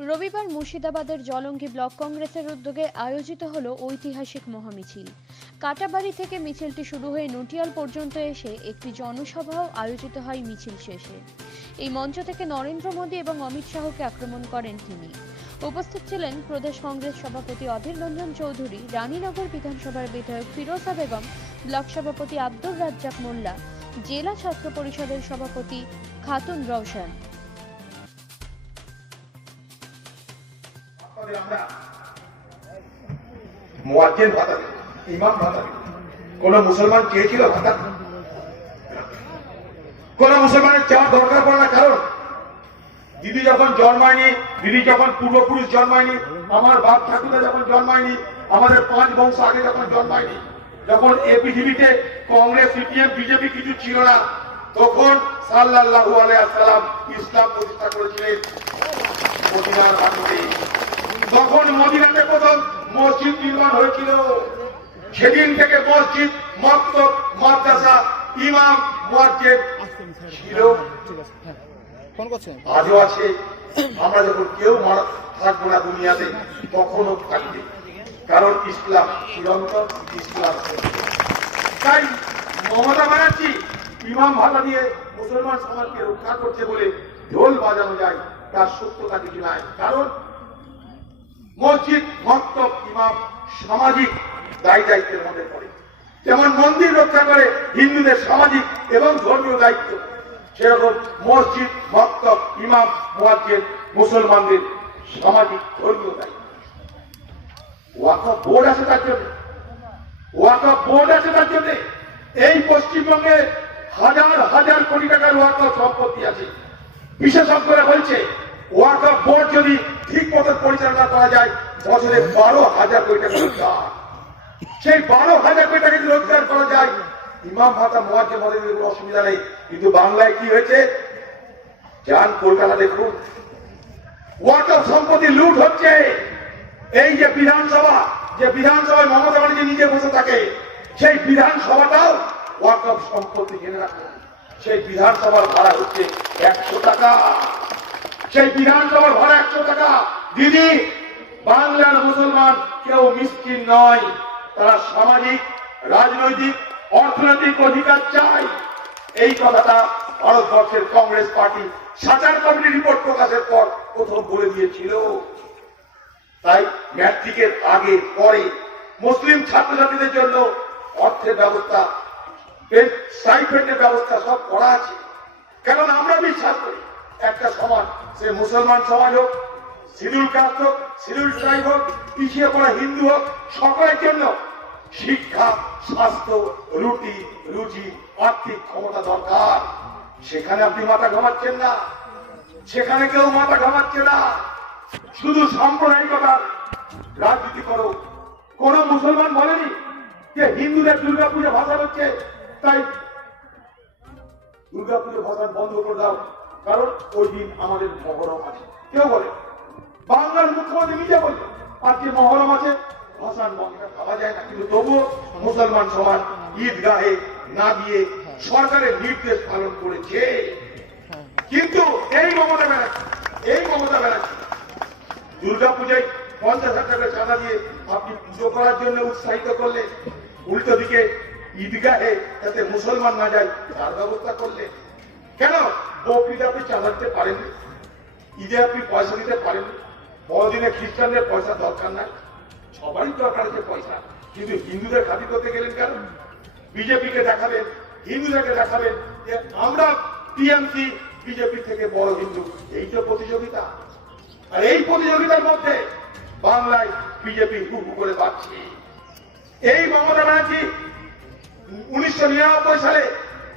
রবিবার মুর্শিদাবাদের জলঙ্গি ব্লক কংগ্রেসের উদ্যোগে আয়োজিত হলো ঐতিহাসিক মহামিছিল। কাটাবাড়ি থেকে মিছিলটি শুরু হয়ে নটিয়াল পর্যন্ত এসে একটি জনসভাও আয়োজিত হয় মিছিল শেষে। এই মঞ্চ থেকে নরেন্দ্র মোদী এবং অমিত শাহকে আক্রমণ করেন তিনি। উপস্থিত ছিলেন প্রদেশ কংগ্রেস সভাপতি অধীর রঞ্জন চৌধুরী, রানীনগর বিধানসভার বিধায়ক ফিরোজা বেগম, ব্লক সভাপতি আব্দুর রাজ্জাক মোল্লা, জেলা ছাত্র পরিষদের সভাপতি খাতুন রওশন। মুয়াজ্জিন ভাতা দিল, ইমাম ভাতা দিল। কোন মুসলমান চেয়েছিল ভাতা? কোন মুসলমানের চাওয়ার দরকার পড়ে না। কারণ দিদি যখন জন্মায়নি, দিদি যখন পূর্বপুরুষ জন্মায়নি, আমার বাপ ঠাকুরা যখন জন্মায়নি, আমাদের 5 বংশ আগে যখন জন্মায়নি, যখন এই পৃথিবীতে কংগ্রেস, সিপিএম, বিজেপি কিছু ছিল না, তখন সাল্লাল্লাহু আলাইহি ওয়াসাল্লাম ইসলাম প্রতিষ্ঠা করেছিলেন মদিনার মাটিতে। তখন মদিনাতে প্রথম মসজিদ নির্মাণ হয়েছিল। সেদিন থেকে মসজিদ, মক্তব, মাদ্রাসা, ইমাম, মুয়াজ্জিন ছিল, আজও আছে। আমরা যখন কেউ থাকবো না দুনিয়াতে, তখনও থাকবে। কারণ ইসলাম চিরন্তন, ইসলাম। তাই মমতা ব্যানার্জি ইমাম ভাতা দিয়ে মুসলমান সমাজকে রক্ষা করছে বলে ঢোল বাজানো যায়, তার সত্যতা কিছু নাই। কারণ মসজিদ, মক্তব, ইমাম সামাজিক দায় দায়িত্বের মধ্যে পড়ে। যেমন মন্দির রক্ষা করে হিন্দুদের সামাজিক এবং ধর্মীয় দায়িত্ব, সেরকম মসজিদ, মক্তব, ইমাম, মুয়াজ্জিন মুসলমানদের সামাজিক ধর্মীয় দায়িত্ব। ওয়াকফ বোর্ড আছে তার জন্য, ওয়াকফ বোর্ড আছে তার জন্য। এই পশ্চিমবঙ্গে হাজার হাজার কোটি টাকার ওয়াকফ সম্পত্তি আছে। বিশেষজ্ঞরা বলছে ওয়াকফ বোর্ড যদি ঠিক মতো পরিচালনা করা যায়, বছরে 12,000 কোটি টাকা রোজগার। সেই 12,000 কোটি টাকা যদি রোজগার করা যায়, ইমাম ভাতা, মুয়াজ্জিন ভাতার কোনো অসুবিধা নেই। কিন্তু বাংলায় কি হয়েছে? যান কলকাতা দেখুন, ওয়াকফ সম্পত্তি লুট হচ্ছে। এই যে বিধানসভা, যে বিধানসভায় মমতা ব্যানার্জি নিজে বসে থাকে, সেই বিধানসভাটাও ওয়াকফ সম্পত্তি কিনে রাখে। সেই বিধানসভার ভাড়া হচ্ছে 100 টাকা। সেই বিধানসভার ভাড়া 100 টাকা। দিদি, বাংলার মুসলমান কেউ মিসকিন নয়, তারা সামাজিক, রাজনৈতিক, অর্থনৈতিক অধিকার চায়। এই কথাটা ভারতবর্ষের Congress party Sachar committee report প্রকাশের পর প্রথম বলে দিয়েছিল। তাই ম্যাট্রিকের আগে পরে মুসলিম ছাত্রছাত্রীদের জন্য অর্থের ব্যবস্থা, স্টাইপেন্ডের ব্যবস্থা সব করা আছে। কারণ আমরা বিশ্বাস করি একটা সমাজ, সে মুসলমান সমাজ হোক, শিডিউল কাস্ট হোক, শিডিউল ট্রাইব হোক, পিছিয়ে পড়া হিন্দু হোক, সকলের জন্য শিক্ষা, স্বাস্থ্য, রুটি রুজি, আর্থিক ক্ষমতা দরকার। সেখানে আপনি মাথা ঘামাচ্ছেন না, সেখানে কেউ মাথা ঘামাচ্ছে না। শুধু সাম্প্রদায়িকতার রাজনীতি করো। কোন মুসলমান বলেনি যে হিন্দুদের দুর্গাপুজো ভাষা হচ্ছে, তাই দুর্গাপুজো ভাষা বন্ধ করে দাও, কারণ ওই দিন আমাদের মহরম আছে। কেউ বলে, বাংলার মুখ্যমন্ত্রী নিজে বলছে আজকে মহরম আছে, ভাষণ বন্ধ ভাবা যায় না। কিন্তু তবুও মুসলমান সমাজ ঈদগাহে না গিয়ে সরকারের নির্দেশ পালন করেছে। কিন্তু এই মমতা ব্যানার্জি দুর্গাপূজায় 50,000 টাকা চাঁদা দিয়ে আপনি পুজো করার জন্য উৎসাহিত করলে, উল্টো দিকে ঈদগাহে যাতে মুসলমান না যায় তার ব্যবস্থা করলে। কেন বকরিদে আপনি চাঁদা দিতে পারেননি? ঈদে আপনি পয়সা দিতে পারেননি? বড়দিনে খ্রিস্টানদের পয়সা দরকার নাই, সবারই দরকার আছে পয়সা। কিন্তু হিন্দুদের খাতি করতে গেলেন কেন? বিজেপিকে দেখাবেন, হিন্দুদেরকে দেখাবেন যে আমরা টিএমসি বিজেপি থেকে বড় হিন্দু। এই তো প্রতিযোগিতা। আর এই প্রতিযোগিতার মধ্যে বাংলায় বিজেপি হু হু করে বাড়ছে। এই মমতা ব্যানার্জি 1999 সালে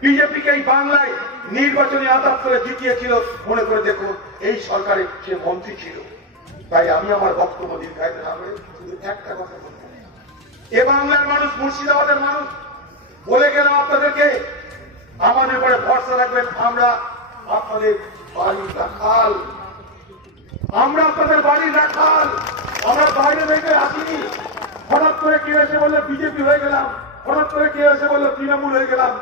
বিজেপিকে এই বাংলায় নির্বাচনী আঘাত করে জিতিয়েছিল। মনে করে দেখুন, এই সরকারে সে মন্ত্রী ছিল। তাই আমি আমার বক্তব্য দীর্ঘায়িত না করে শুধু একটা কথা বলব। এ বাংলার মানুষ, মুর্শিদাবাদের মানুষ বলে গেলাম আপনাদেরকে, আমাদের উপরে ভরসা রাখবেন। আমরা আপনাদের বাড়ির রাখাল, আমরা আপনাদের বাড়ির রাখাল। আমরা বাইরে থেকে আসিনি। হঠাৎ করে কেউ এসে বললে বিজেপি হয়ে গেলাম, হঠাৎ করে কেউ এসে বললে তৃণমূল হয়ে গেলাম।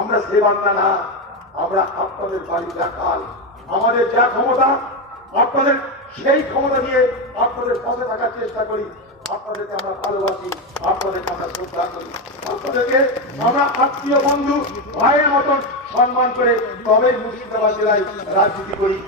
আমরা সে বাংলা না, আমরা আপনাদের বাড়ির রাখাল। আমাদের যা ক্ষমতা আপনাদের সেই ক্ষমতা দিয়ে আপনাদের পাশে থাকার চেষ্টা করি। আপনাদেরকে আমরা ভালোবাসি, আপনাদেরকে আমরা শ্রদ্ধা করি, আপনাদেরকে আমরা আত্মীয় বন্ধু ভাইয়ের মতন সম্মান করে তবেই মুর্শিদাবাদ জেলায় রাজনীতি করি।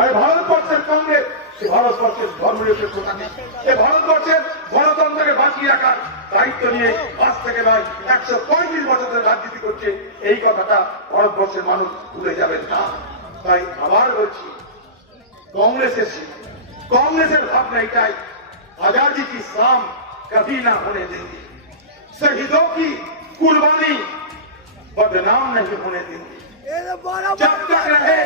আর ভারতবর্ষের কংগ্রেস সে ভারতবর্ষের ধর্মনিরপেক্ষতাকে, এ ভারতবর্ষের গণতন্ত্রকে বাঁচিয়ে রাখার দায়িত্ব নিয়ে আজ থেকে নয় 135 বছর ধরে রাজনীতি করছে। এই কথাটা ভারতবর্ষের মানুষ ভুলে যাবেন না। তাই আবার বলছি, कांग्रेसेर भावना एटाई, आजादी की शाम कभी ना होने देंगे, शहीदों की कुर्बानी बदनाम नहीं होने देंगे। जब तक रहे